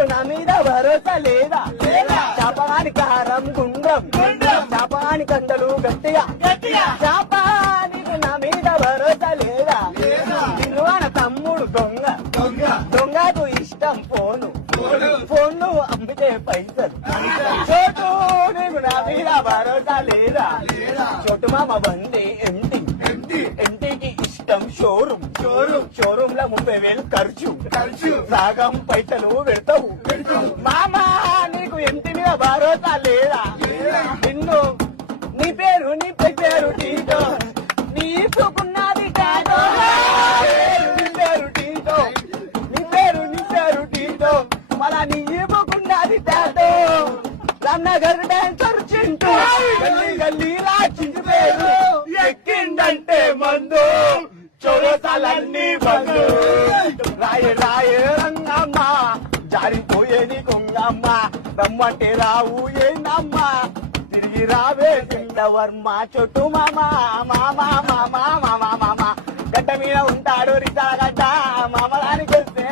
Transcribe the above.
నీకు నా మీద భరోసా లేదా చాపాని కారం గుండ్రం చాపాని కండలు గట్టిగా చాప నీకు నా మీద భరోసా లేదా తిరువాన తమ్ముడు దొంగ దొంగకు ఇష్టం ఫోన్లు అమ్మితే పైసలు చోటు నీకు నా మీద భరోసా లేదా చోటు మామ బండి ఎంటికి ఇష్టం షోరూమ్ లో 30,000 ఖర్చు సాగం పైసలు పెడతావు మామా నీకు ఎంటి మీద భరోసా లేదా నిన్ను నీ పేరు టీటో నీకున్నది టాటో నీ పేరు టీటో మళ్ళా నీకున్నది టాటో రామ్నగర్ డాన్సర్ చింటూ గల్లీలా చింటు పేరు ఎక్కిందంటే మందు చౌరసాలన్నీ బందు రాయ రంగమ్మ జారిపోయేది కొంగమ్మ రమ్మంటే రావు ఏందమ్మ తిరిగి రావే వర్మ చొట్టు మామా గడ్డ మీద ఉంటాడు రిసాగడ్డ మామలానికి వస్తే